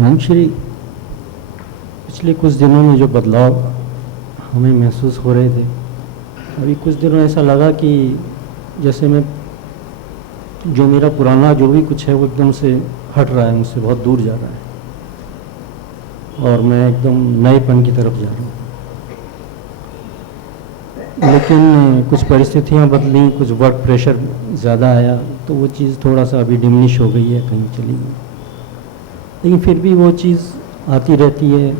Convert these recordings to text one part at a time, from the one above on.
हिमांश्री, पिछले कुछ दिनों में जो बदलाव हमें महसूस हो रहे थे, अभी कुछ दिनों ऐसा लगा कि जैसे मैं जो मेरा पुराना जो भी कुछ है वो एकदम से हट रहा है, मुझसे बहुत दूर जा रहा है और मैं एकदम नएपन की तरफ जा रहा हूँ। लेकिन कुछ परिस्थितियाँ बदली, कुछ वर्क प्रेशर ज़्यादा आया तो वो चीज़ थोड़ा सा अभी डिमिनिश हो गई है, कहीं चली गई। लेकिन फिर भी वो चीज़ आती रहती है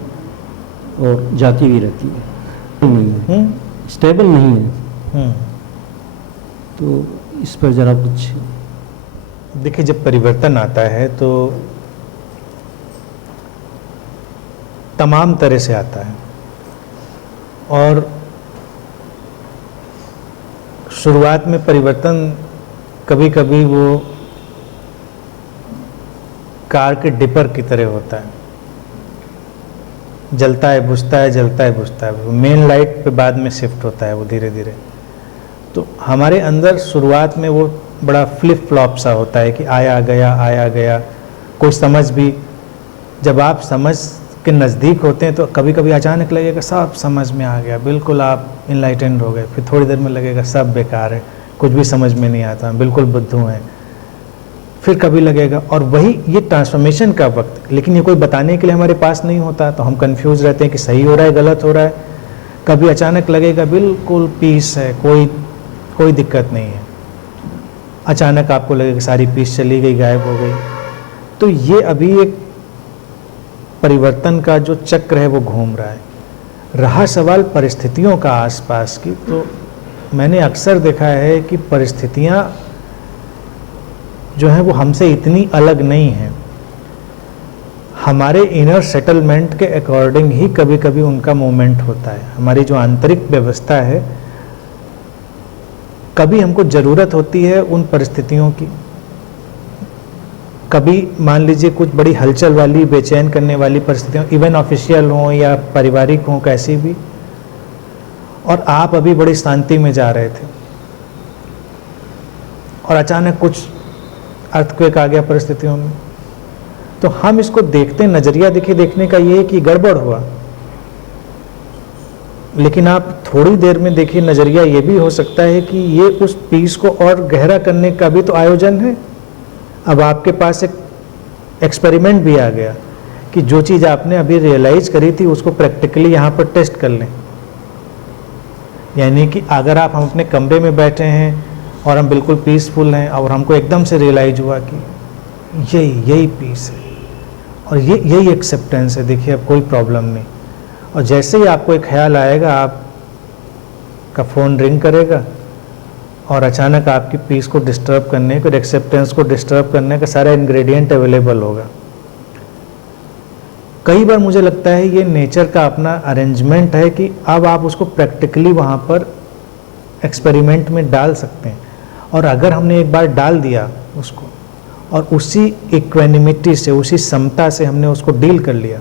और जाती भी रहती है, नहीं है, स्टेबल नहीं है। तो इस पर ज़रा कुछ देखिए, जब परिवर्तन आता है तो तमाम तरह से आता है और शुरुआत में परिवर्तन कभी कभी वो कार के डिपर की तरह होता है, जलता है बुझता है, जलता है बुझता है, वो मेन लाइट पे बाद में शिफ्ट होता है वो धीरे धीरे। तो हमारे अंदर शुरुआत में वो बड़ा फ्लिप फ्लॉप सा होता है कि आया गया, कोई समझ भी, जब आप समझ के नज़दीक होते हैं तो कभी कभी अचानक लगेगा सब समझ में आ गया, बिल्कुल आप इनलाइटेंड हो गए। फिर थोड़ी देर में लगेगा सब बेकार है, कुछ भी समझ में नहीं आता, बिल्कुल बुद्धू हैं। फिर कभी लगेगा, और वही ये ट्रांसफॉर्मेशन का वक्त, लेकिन ये कोई बताने के लिए हमारे पास नहीं होता, तो हम कंफ्यूज रहते हैं कि सही हो रहा है गलत हो रहा है। कभी अचानक लगेगा बिल्कुल पीस है, कोई दिक्कत नहीं है, अचानक आपको लगेगा सारी पीस चली गई, गायब हो गई। तो ये अभी एक परिवर्तन का जो चक्र है वो घूम रहा है। रहा सवाल परिस्थितियों का आसपास की, तो मैंने अक्सर देखा है कि परिस्थितियाँ जो हैं वो हमसे इतनी अलग नहीं हैं, हमारे इनर सेटलमेंट के अकॉर्डिंग ही कभी कभी उनका मूवमेंट होता है। हमारी जो आंतरिक व्यवस्था है, कभी हमको ज़रूरत होती है उन परिस्थितियों की, कभी मान लीजिए कुछ बड़ी हलचल वाली, बेचैन करने वाली परिस्थितियाँ, इवन ऑफिशियल हों या पारिवारिक हों, कैसी भी, और आप अभी बड़ी शांति में जा रहे थे और अचानक कुछ अर्थक्वेक आ गया परिस्थितियों में। तो हम इसको देखते, नज़रिया देखने का ये है कि गड़बड़ हुआ, लेकिन आप थोड़ी देर में देखिए, नज़रिया ये भी हो सकता है कि ये उस पीस को और गहरा करने का भी तो आयोजन है। अब आपके पास एक एक्सपेरिमेंट भी आ गया कि जो चीज़ आपने अभी रियलाइज करी थी उसको प्रैक्टिकली यहाँ पर टेस्ट कर लें। यानी कि अगर हम अपने कमरे में बैठे हैं और हम बिल्कुल पीसफुल हैं और हमको एकदम से रियलाइज हुआ कि यही पीस है और यही एक्सेप्टेंस है, देखिए अब कोई प्रॉब्लम नहीं, और जैसे ही आपको एक ख्याल आएगा, आपका फ़ोन रिंग करेगा और अचानक आपकी पीस को डिस्टर्ब करने का, एक्सेप्टेंस को डिस्टर्ब करने का सारा इंग्रेडिएंट अवेलेबल होगा। कई बार मुझे लगता है ये नेचर का अपना अरेंजमेंट है कि अब आप उसको प्रैक्टिकली वहाँ पर एक्सपेरिमेंट में डाल सकते हैं। और अगर हमने एक बार डाल दिया उसको और उसी इक्वेनिमिटी से, उसी समता से हमने उसको डील कर लिया,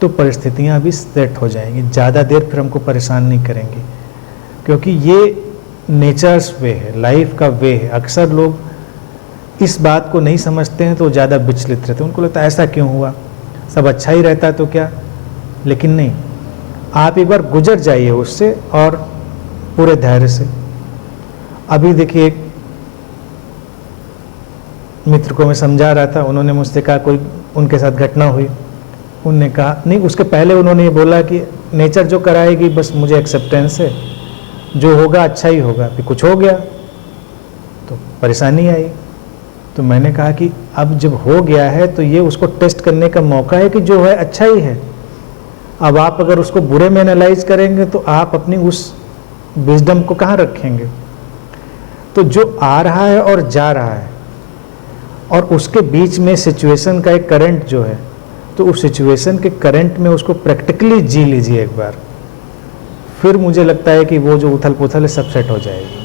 तो परिस्थितियाँ भी सेट हो जाएंगी, ज़्यादा देर फिर हमको परेशान नहीं करेंगी, क्योंकि ये नेचर्स वे है, लाइफ का वे है। अक्सर लोग इस बात को नहीं समझते हैं तो ज़्यादा विचलित रहते हैं, उनको लगता है ऐसा क्यों हुआ, सब अच्छा ही रहता है तो क्या। लेकिन नहीं, आप एक बार गुजर जाइए उससे और पूरे धैर्य से। अभी देखिए, एक मित्र को मैं समझा रहा था, उन्होंने मुझसे कहा कोई उनके साथ घटना हुई, उन्होंने कहा नहीं, उसके पहले उन्होंने ये बोला कि नेचर जो कराएगी बस मुझे एक्सेप्टेंस है, जो होगा अच्छा ही होगा। फिर कुछ हो गया तो परेशानी आई। तो मैंने कहा कि अब जब हो गया है तो ये उसको टेस्ट करने का मौका है कि जो है अच्छा ही है। अब आप अगर उसको बुरे में एनालाइज करेंगे तो आप अपनी उस विजडम को कहाँ रखेंगे। तो जो आ रहा है और जा रहा है और उसके बीच में सिचुएशन का एक करंट जो है, तो उस सिचुएशन के करंट में उसको प्रैक्टिकली जी लीजिए एक बार, फिर मुझे लगता है कि वो जो उथल पुथल है सब सेट हो जाएगी।